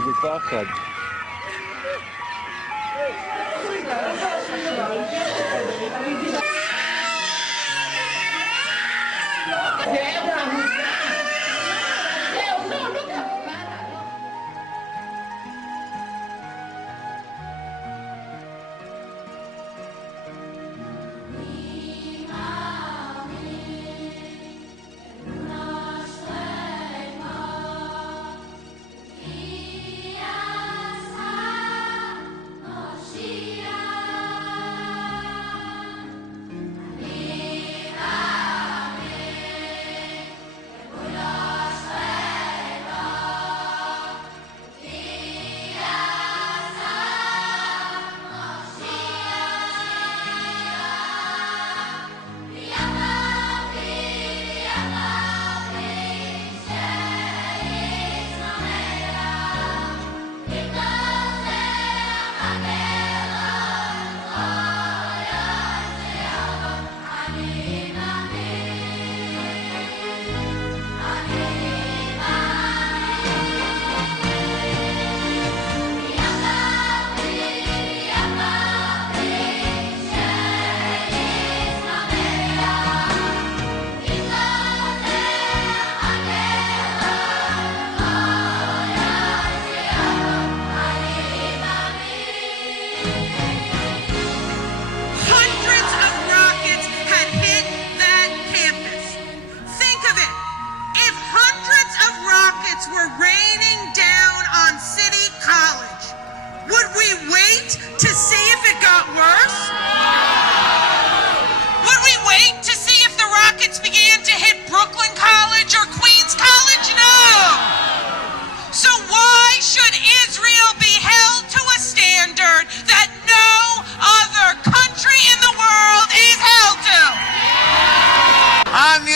Sausage.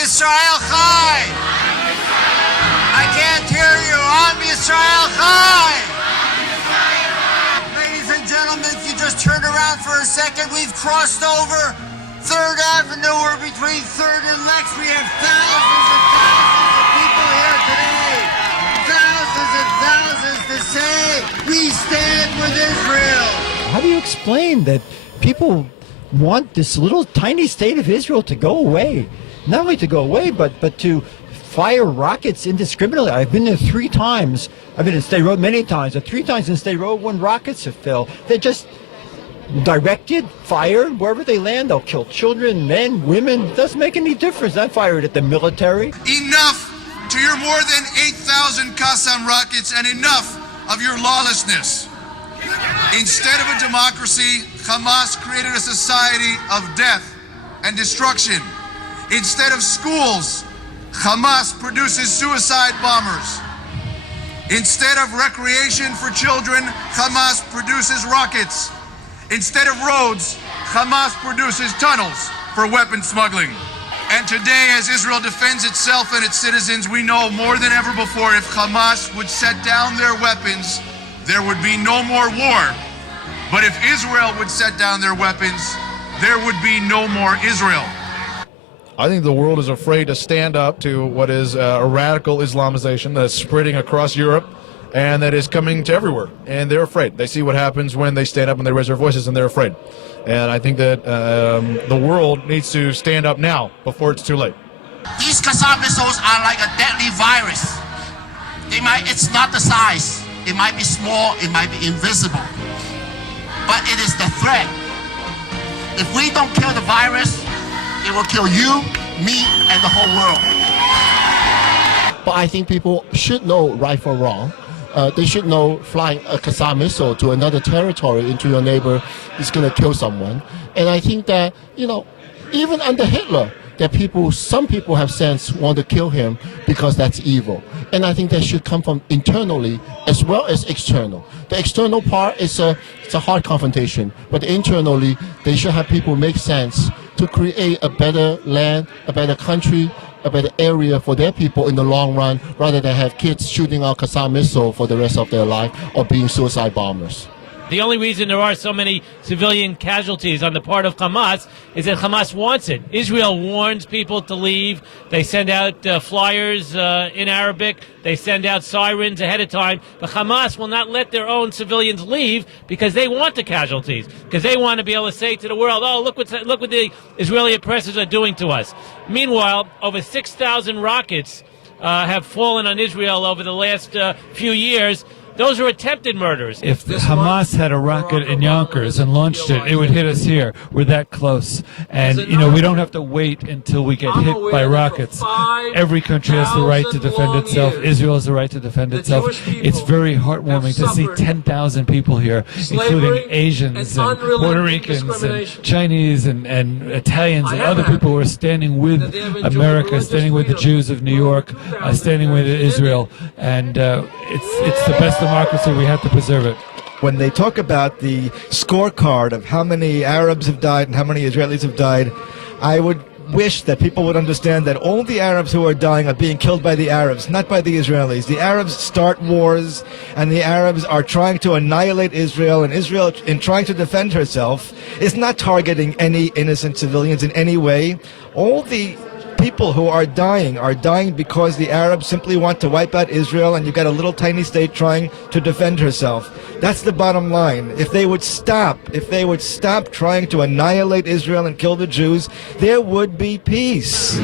Israel Chai! I can't hear you. I'm Israel Chai! Ladies and gentlemen, if you just turn around for a second, we've crossed over 3rd Avenue. We're between 3rd and Lex. We have thousands and thousands of people here today. Thousands and thousands to say, we stand with Israel. How do you explain that people want this little tiny state of Israel to go away? Not only to go away, but to fire rockets indiscriminately. I've been there 3 times. I've been in State Road many times. And 3 times in State Road when rockets have fell, they're just directed, fired, wherever they land. They'll kill children, men, women. It doesn't make any difference. Not fired at the military. Enough to your more than 8,000 Qassam rockets and enough of your lawlessness. Instead of a democracy, Hamas created a society of death and destruction. Instead of schools, Hamas produces suicide bombers. Instead of recreation for children, Hamas produces rockets. Instead of roads, Hamas produces tunnels for weapon smuggling. And today, as Israel defends itself and its citizens, we know more than ever before, if Hamas would set down their weapons, there would be no more war. But if Israel would set down their weapons, there would be no more Israel. I think the world is afraid to stand up to what is a radical Islamization that's spreading across Europe and that is coming to everywhere. And they're afraid. They see what happens when they stand up and they raise their voices, and they're afraid. And I think that the world needs to stand up now before it's too late. These Qassam missiles are like a deadly virus. It's not the size. It might be small, it might be invisible. But it is the threat. If we don't kill the virus, it will kill you, me, and the whole world. But I think people should know right from wrong. They should know flying a Qassam missile to another territory into your neighbor is going to kill someone. And I think that, even under Hitler, that some people have sense want to kill him because that's evil. And I think that should come from internally as well as external. The external part it's a hard confrontation, but internally they should have people make sense to create a better land, a better country, a better area for their people in the long run, rather than have kids shooting out Qassam missile for the rest of their life or being suicide bombers. The only reason there are so many civilian casualties on the part of Hamas is that Hamas wants it. Israel warns people to leave. They send out flyers in Arabic. They send out sirens ahead of time. But Hamas will not let their own civilians leave because they want the casualties, because they want to be able to say to the world, oh, look what the Israeli oppressors are doing to us. Meanwhile, over 6,000 rockets have fallen on Israel over the last few years. Those are attempted murders. If Hamas had a rocket in Yonkers and launched it, it would hit us here. We're that close. And, we don't have to wait until we get hit by rockets. Every country has the right to defend itself. Israel has the right to defend itself. It's very heartwarming to see 10,000 people here, including Asians and Puerto Ricans and Chinese and Italians and other people who are standing with America, standing with the Jews of New York, standing with Israel. And it's the best democracy. We have to preserve it. When they talk about the scorecard of how many Arabs have died and how many Israelis have died, I would wish that people would understand that all the Arabs who are dying are being killed by the Arabs, not by the Israelis. The Arabs start wars, and the Arabs are trying to annihilate Israel, and Israel, in trying to defend herself, is not targeting any innocent civilians in any way. All the people who are dying because the Arabs simply want to wipe out Israel, and you've got a little tiny state trying to defend herself. That's the bottom line. If they would stop trying to annihilate Israel and kill the Jews, there would be peace.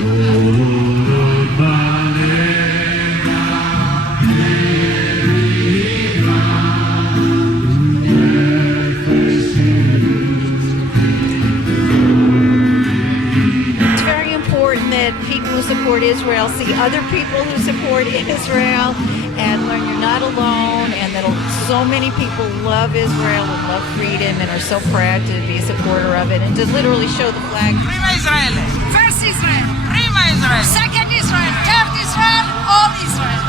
People who support Israel see other people who support Israel and learn you're not alone, and that so many people love Israel and love freedom and are so proud to be a supporter of it, and to literally show the flag. Prima Israel, first Israel, Prima Israel, second Israel, third Israel, all Israel.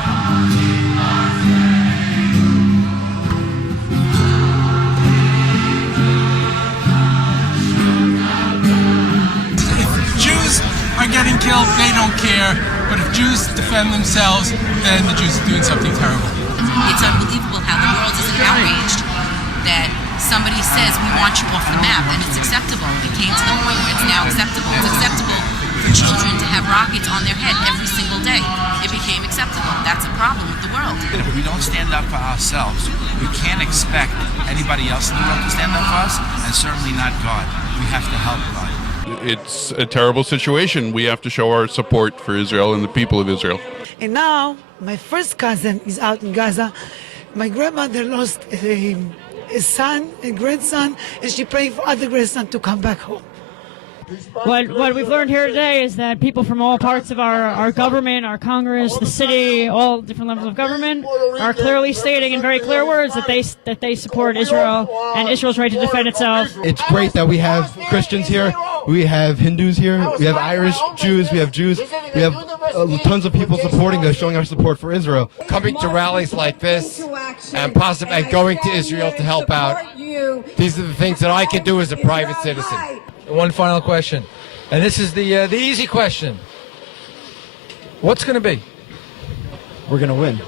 Are getting killed, they don't care. But if Jews defend themselves, then the Jews are doing something terrible. It's unbelievable how the world isn't outraged that somebody says we want you off the map, and it's acceptable. It came to the point where it's now acceptable. It's acceptable for children to have rockets on their head every single day. It became acceptable. That's a problem with the world. If we don't stand up for ourselves, we can't expect anybody else in the world to stand up for us, and certainly not God. We have to help God. It's a terrible situation. We have to show our support for Israel and the people of Israel. And now, my first cousin is out in Gaza. My grandmother lost a son, a grandson, and she praying for other grandsons to come back home. What we've learned here today is that people from all parts of our government, our Congress, the city, all different levels of government are clearly stating in very clear words that they support Israel and Israel's right to defend itself. It's great that we have Christians here, we have Hindus here, we have Irish Jews, we have tons of people supporting us, showing our support for Israel. Coming to rallies like this and possibly going to Israel to help out, these are the things that I can do as a private citizen. One final question, and this is the easy question. What's going to be? We're going to win.